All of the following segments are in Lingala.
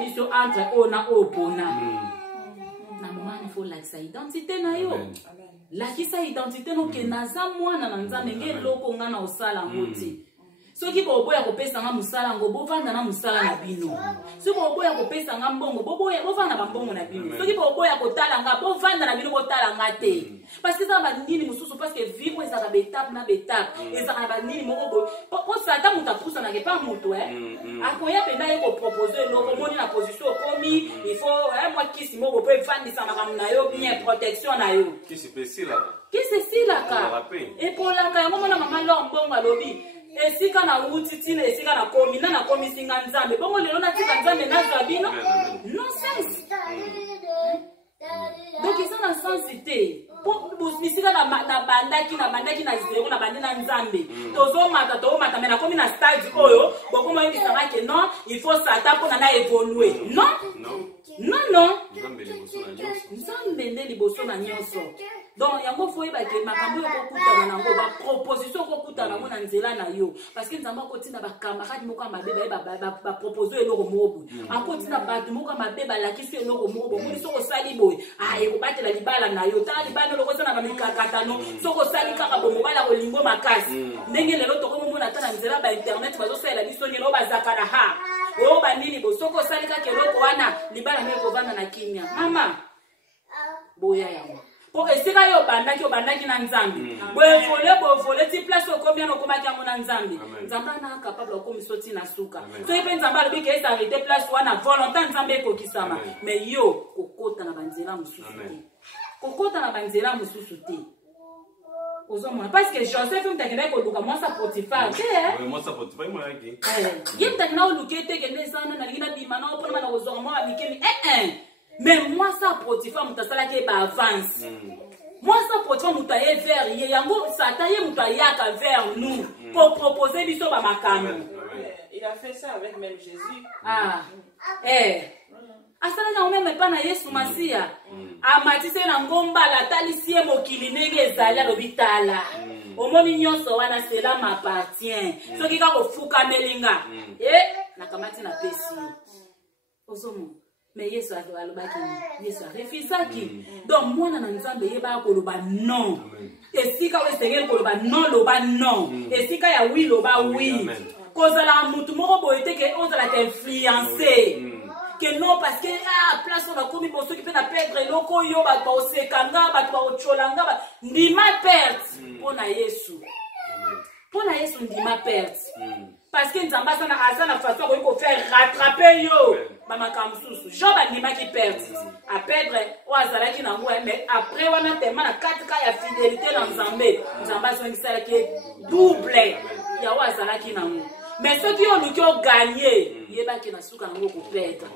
entre ona opona. Na moment il faut la sa identité na yo. La ki sa identité no ke naza mwana na nzambe nge loko nga na osala ngoti. Soki boboya kopesa nga musala ngo bovanda na musala na bino. Soki boboya kopesa nga mbongo boboya bovanda na mbongo na bino. Soki boboya kotala nga bovanda na bino kotala nga te. Parce que ça va nini mususu parce que vivre ça va étape na étape. Et ça va nini moko boy. Po sata muta pousa na ke pas muto akoya pena yeko proposer loko moni na position komi il faut moi qui si moko peut vendre ça na yo bien protection na yo. Qui se pèse là? Qui se si là ka? Et pour la ka ngoma na mama lo mbongo alobi. Esika na utitine esika na komi na komi singa nzambe bongo lelo na tika nzambe na zabino nonsense. Donc ils sont dans sensité pour bisika na bandaki na zero na bandina nzambe tozo mata mena komi na stade oyo boko mo yebisanga ke non il faut sata pour na évoluer non nzambe nde liboso na nyonso. Donc yango faut yebake makambo yo kokutana nango ba proposition kokutana ngo na nzela na yo parce que nzamba kotina ba camarade moko mabeba ba proposer eloko moko akotina ba moko mabeba la kiso eloko moko mo so ko sali boy ko batela libala na yo ta libala loko sana ba mikakatano so ko sali kaka bo mobala ko lingo makasi ndenge lelo to ko mona tana nzela ba internet bazo sala biso nyelo bazakana ha o ba nini bo so ko sali kaka eloko wana libala meko vana na kimia mama boya yango. Pour essayer yo bandaki na nzambe. Bo ti place au combien no komaki yango na nzambe. Nzamba na capable ko misoti na suka. So yepe nzamba lobi ke s'arrêter place wana volontaire nzambe ko kisama. Mais yo kokota na banzela mususu te. Kokota na banzela mususu te. Ozomona parce que Joseph mtakenda ko luka moi sa Potiphar. Moi sa Potiphar moi yaki. Mtakenda ko lukete kende sana na ngina bima na opona na ozoma amikemi mais moi ça Potiphar mutasala ke ba avance. Moi ça Potiphar mutaye vers ye yango sataye mutayaka vers nous pour proposer biso ba makambo. Il a fait ça avec même Jésus. Asala na même pas na Yesu Masia. Amatise na ngomba la talisie mokili ndenge ezali lobitala. Omoni nyonso wana cela m'appartient. Soki ka kofuka melinga. Na kamati na pesi. Ozomo. Mais Yesu alobaki Yesu refusaki. Donc moi na nzambe yeba koloba non. Esika we sengeli koloba non loba non. Esika ya oui loba oui. Kozala mutu moko boyete ke ozala t'influencer. Que non parce que place on a komi boso ki pe na perdre loko yo ba to sekanga ba to ocholanga ndima perte pona Yesu. Pona Yesu ndima perte. Parce que nzamba sana azana façon ko faire rattraper yo ba makamsusu Job anima ki perte a perdre o azala ki na ngwa mais après wana tellement na 4 ya fidélité na nzamba so ngisala ki double ya o azala ki na ngwa mais ceux qui ont lu qui ont gagné yeba ki na suka ngo ko perdre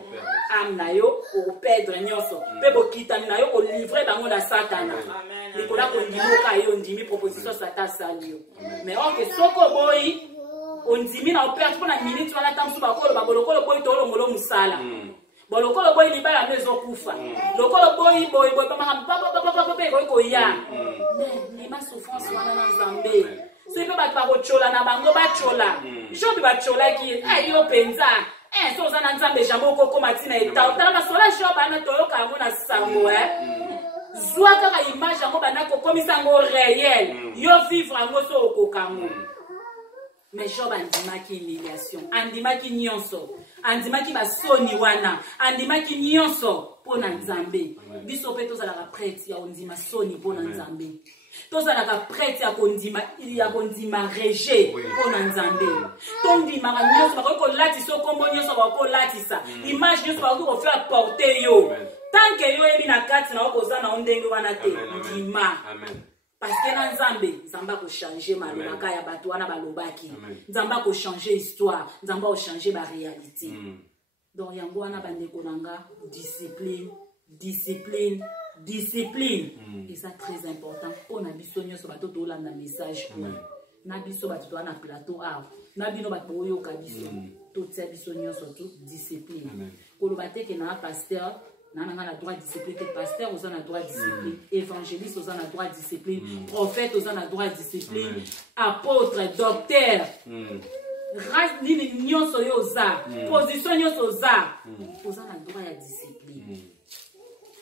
amna yo ko perdre nyonso pe bokita na yo ko livrer bango na satana likola ko ndimoka yo ndimi proposition satan salio mais on que soko boy on dimi na opère pour na minute wana tamsu bakolo babolokolo boy to longolo musala bolokolo boy libala mezo kufa lokolo boy papa ko ya mais ma souffrance wana na nzambe c'est pas ba chola na bango ba chola jobi ba chola ki yo penza so za na nzambe jambo ko komatina eta otala masola joba na toyoka ngo na sango zwa kaka image ngo bana ko komisa ngo réel yo vivre ngo so okokango. Mais Job andimaki humiliation, andimaki nyonso, andimaki basoni wana, andimaki nyonso pona nzambe. Biso pe tozalaka prêtre ya ondima soni pona nzambe. Tozalaka prêtre ya kondima rejet pona nzambe. Tondima nyonso bako latisa kombo nyonso bako latisa. Image nyonso bako faire porter yo. Tant que yo ebi na kati na okoza na ondenge wana te, ndima. Amen. Parce que Nzamba ko changer malobaka ya bato wana balobaki. Nzamba ko changer histoire, Nzamba ko changer ba réalité. Donc yango wana bandeko nanga discipline. Et ça très important pour na biso nyonso bato to landa message pour. Na biso bato to na plateau na bino bato oyo ka biso. To tia biso nyonso to discipline. Ko lobate ke na pasteur Nana a droit de discipline, pasteur aux a droit de discipline, évangéliste aux a droit de discipline, prophète aux a droit de discipline, apôtre, docteur. race nini nyonso yo za position nyonso za oza na droit ya discipline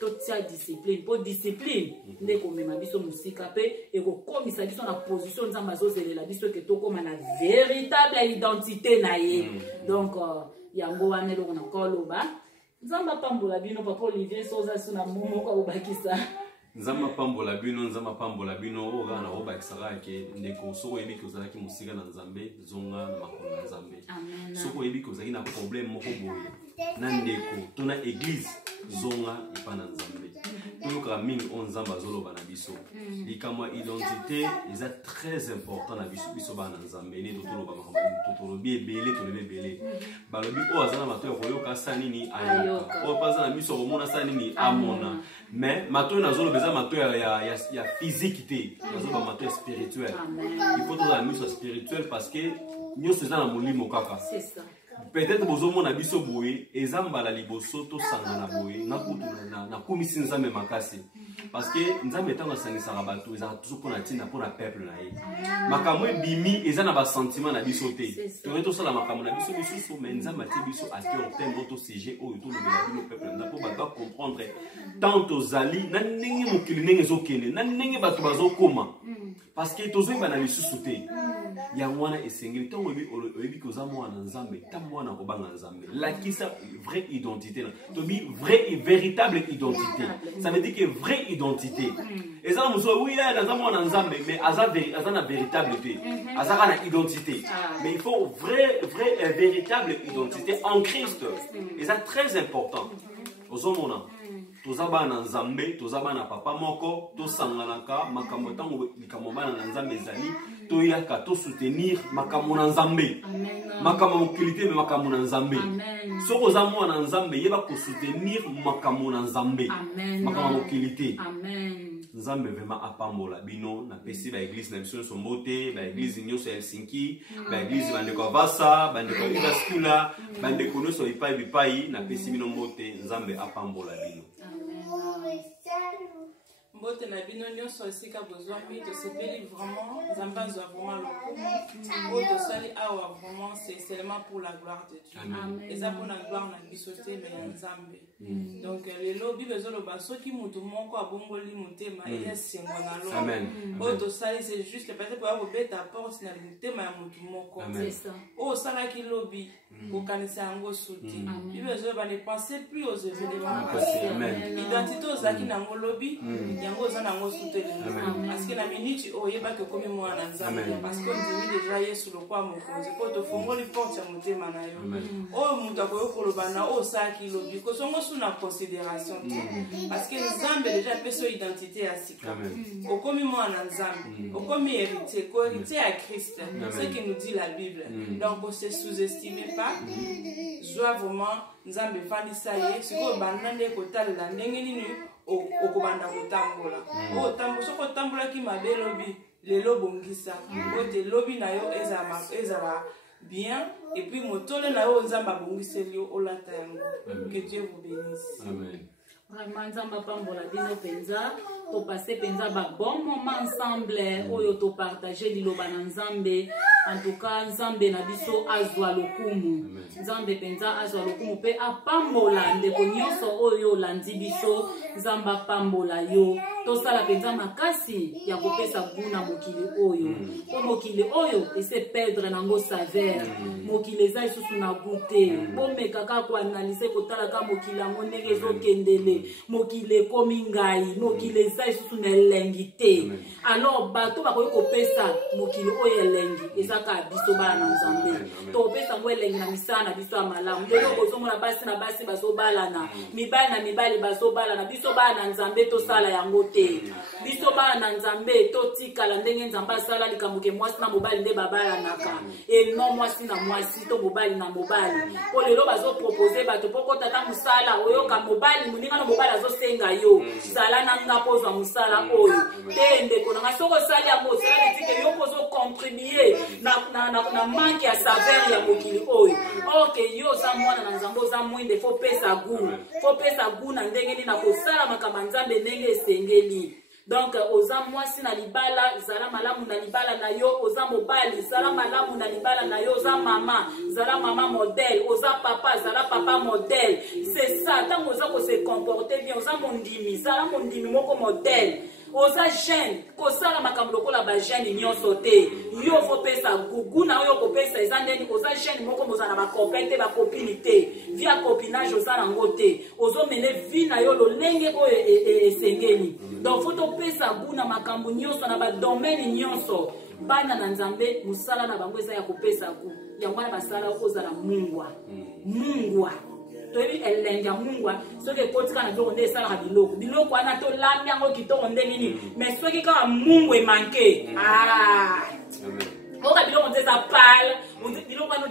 totia discipline po discipline nde komema biso musika pe ekokomisa biso na position nzambe azozelela biso ke tokóma na véritable identité na ye donc yango wana eloko na koloba nzambe apambola bino papa Olivier soza so na moko akobakisa nzambe apambola bino oyo na obakisaka ke ndeko soko oyebi ke ozalaki mosika na nzambe zonga na makolo na nzambe soko oyebi ke ozalaki na problème moko boye na ndeko to na église zonga epa na nzambe toyokaka mingi oyo nzambe azoloba na biso likambo ya identité eza très important na biso bana na nzambe nde totoloba makambo tolobi ebele balobi oyo aza na mato ya koyoka asa nini ayoka oyo mpe aza na miso komona asa nini amona mais mato oyo nazoloba eza mato ya physique te nazoloba mato ya spirituel il faut tozala miso ya spirituel parce que nyonso eza na molimo kaka peut-être bozomona biso boye eza mbala liboso tosangana boye nakumisi nzambe makasi parce que nzambe ntango asangisaka bato ezalaka toujours mpona ntina mpona peuple na ye makambo ebimi eza na basentiment na biso te toye tosala makambo na biso misusu mais nzambe atie biso acteur thème oto sujet oyo tolobela bino peuple na mpo bato bacomprendre tant tozali na ndenge mokili ndenge ezokende na ndenge bato bazokoma parce que tozoyeba na lisusu te yango wana esengeli ntango oyebi ke oza mwana nzambe ta mwana kobanga nzambe lakisa vraie identité tobi vraie et véritable identité ça veut dire que vraie identité eza na mosu oui aza mwana nzambe mais aza na véritable te azaka na identité mais il faut vraie et véritable identité en Christ eza très important ozomona toza bana nzambe toza bana papa moko tosanganaka makambo ntango likambo bana na nzambe ezali toyaka tosoutenir makambo na nzambe makambo mokili te me makambo na nzambe soko oza mwana nzambe yeba kosoutenir makambo na nzambe makambo mokili te nzambe vraiment apambola bino napesi baeglise na biso nyonso mbote baeglise nyonso ya Helsinki baeglise bandeko ya Vasa bandeko ya Ugaskula bandeko nyonso bipai bipai napesi bino mbote nzambe apambola bino mbote na bino nyonso esika bozwami tosepeli vraiment nzambe azwa vraiment lokumu oyo tosali awa vraiment c'est seulement pour la gloire de Dieu eza mpona gloire na biso te me ya nzambe donc lelo bible ezoloba soki mutu moko abongoli motema eya sengo na lo oyo tosali c'est juste peut-être po ya kobeta porte na motema ya mutu moko oyo osalaki lobi kokanisa yango suti bible ezoloba ne pensez plus aux événements passés identité ozalaki nango lobi yango oza nango sutelemi parce que na minute oyo oyebaki okomi mwana nzambe parce que ondimi deja yesu lokwa mokonzi po tofongoli porte ya motema na yo oyo mutu akoki koloba na oyo osalaki lobi kozongo su na considération te parce que nzambe deja apesi oyo identité ya sika okomi mwana nzambe okomi héritier ko-héritier ya Christ ce que nous dit la Bible donc on se sous-estimez pas zwa vraiment nzambe efandisa ye sikoyo banda nde kotalela ndenge nini okobanda kotambola soki otambolaki mabe lobi lelo bongisa ote lobi na yo ezala bien et puis motole na yo nzambe abongiseli yo olata yango que Dieu vous bénisse amen vraiment nzambe apambola bino penza topase penza ba bon moment ensemble oyo topartage liloba na nzambe en tout cas nzambe na biso azwa lokumu nzambe penza azwa lokumu pe apambola ndeko nyonso oyo olandi biso nzambe apambola yo tosala penza makasi ya kopesa buna mokili oyo po mokili oyo ese perdre nango saveur mokili eza lisusu na gute bomeka kaka koanalyse kotala ka mokili yango ndenge ezokendele mokili ekomi ngai mokili eza lisusu na elengi te alors bato bakoki kopesa mokili oyo elengi ezaka biso bana na nzambe topesa ngo elengi na misala na biso ya malamu ndenge kozomona basi na basi bazobalana mibali na mibali bazobalana biso bana na nzambe tosala yango te biso bana na nzambe totikala ndenge nzambe asala likambo ke mwasi na mobali nde babalanaka non mwasi na mwasi to mobali na mobali po lelo bazopropose bato po kotata mosala oyoka mobali moninga na mobali azosenga yo sala na nga pozwa mosala oyo te ndeko nanga soko osali yango osala netike yo kozocontribue na manke ya saveur ya mokili oyo ok yo oza mwana na nzambe oza mwinde fo pesa gu na ndenge nini na kosala makambo ya nzambe ndenge esengeli Donc oza mwasi na libala zala malamu na libala na yo, oza mobali zala malamu na libala na yo, oza mama zala mama modèle, oza papa zala papa modèle. C'est ça, tant oza ko se comporter bien, oza mondimi zala mondimi moko modèle. Oza jeune kosala makambo lokola ba jeune nyonso te, yo fo pesa gugu na yo ko pesa ezandeni. Oza jeune moko mozana ba copine ba copine te, via copinage oza nango te, ozo mene vie na yo lolenge oyo esengeli. Donc faut to pesa guna makambo nyonso na ba domaine nyonso. Bana na Nzambe musala na bango eza ya kopesa ku ya mwana basala okozala mungwa mungwa toyebi elenge ya mungwa soki ekotika na biloko nde esalaka biloko biloko wana tolambi yango kitoko nde nini mais soki kaka mungwa emanke oka biloko nde eza pale biloko wana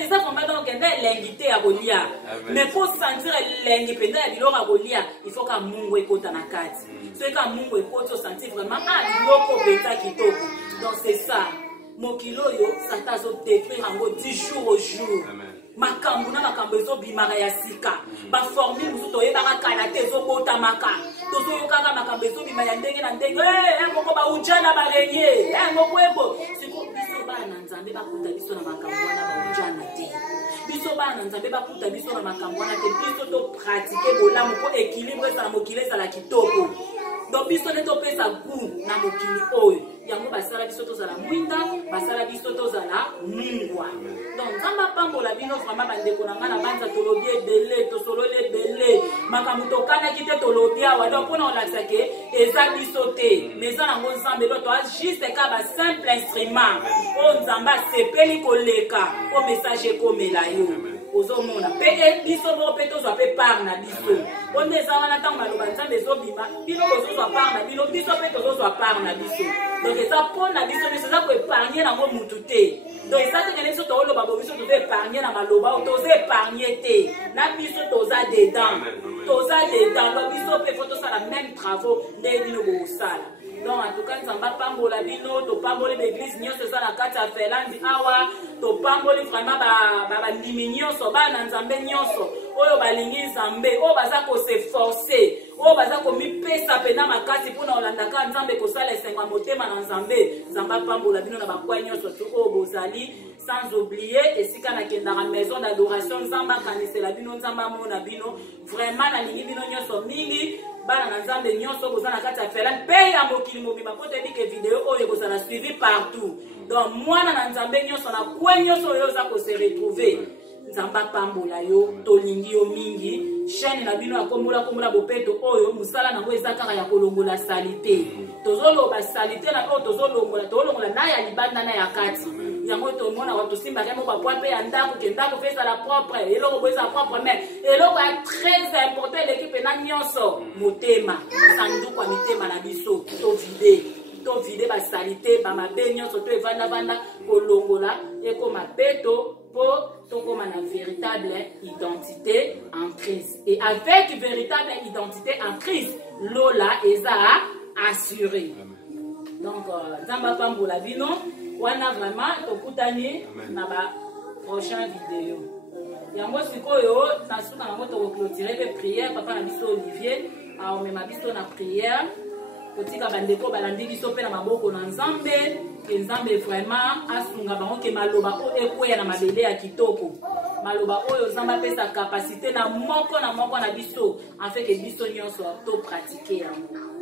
eza vraiment donc nde elengi te ya kolia mais po sentir elengi mpenza ya biloko ya kolia il faut ka mungwa ekota na kati soki ka mungwa ekoti osentir vraiment biloko mpenza kitoko. Donc c'est ça. Mokilo yo sata zo détruire yango 10 jours au jour. Makambu na makambu zo bimara ya sika. Ba formule musu to yebaka kala te zo bota maka. To zo yokaka makambu zo bimaya ndenge na ndenge. Ngoko ba ujana ba renye. Ngoko ebo. Siko biso bana Nzambe bakuta biso na makambu wana ba ujana te. Biso bana Nzambe bakuta biso na makambu wana te. Biso to pratiquer bolamu ko équilibre sa mokile sa la kitoko. Donc biso ne to pesa goût na mokili oyo. Yango basala biso tozala mwinda, basala biso tozala mungwa. Donc Nzamba pambola bino vraiment bandeko na ngana banza tolobi ebele, tosololi ebele. Makambo tokana kite tolobi awa. Donc pona olakisa ke eza biso te. Mais eza nango Nzambe lo to juste ka ba simple instrument. O Nzamba sepeli koleka, o message ekomela yo. Ozomona pe biso bo pe tozwa pe par na biso. Onde eza wana tango maloba Nzambe ezobima, bino bozozwa par na bino, biso pe tozozwa par na biso. Donc ça pour na biso biso za ko épargner na ngo mutu te. Donc ça te ngene biso to loba bo biso to épargner na maloba, to épargner te. Na biso toza dedans. Toza dedans, donc biso pe faut to sala même travaux nde bino bo sala. Donc en tout cas Nzamba pambola bino, to pamboli l'église nyonso za na kati ya Felandi awa, to pamboli vraiment ba ndimi nyonso bana Nzambe nyonso oyo balingi Nzambe, oyo baza ko se forcer, oyo baza ko mipesa pena makasi pona olandaka Nzambe kosala esengo motema na Nzambe. Nzamba pambola bino na bakwa nyonso to oyo bozali, sans oublier esika na kendaka maison d'adoration Nzamba kanisela bino, Nzamba mona bino vraiment na lingi bino nyonso mingi. Bana na Nzambe nyonso kozana kati ya Felandi pe ya mokili mobima po te bike video oyo kozala suivi partout. Donc mwana na Nzambe nyonso na kwe nyonso oyo za ko se retrouver. Nzamba pambola yo tolingi yo mingi. Chaîne na bino akombola bopeto oyo musala nango ezakaka ya kolongola salite. Tozoloba salite na oyo tozolongola na ya libanda na ya kati. Yango to mona watu simba kemo ba poipe ya ndako ke ndako feza la propre eloko boza propre mais eloko est très important l'équipe na nyonso motema sandu kwa mitema na biso to vide ba salite ba mabe nyonso to evanda kolongola eko mapeto po to comme na véritable identité en Christ. Et avec véritable identité en Christ, Lola eza assuré. Donc Nzamba pambola bino wana vraiment tokutani na ba prochain vidéo. Yango sikoyo nasuka nango to clôturer be prière papa na biso Olivier a omema biso na prière kotika bandeko balandi biso pe na maboko na Nzambe ke Nzambe vraiment asunga bango ke maloba o ekweya na mabele ya kitoko. Maloba oyo Nzamba pesa capacité na moko na biso afin que biso nyonso to pratiquer yango.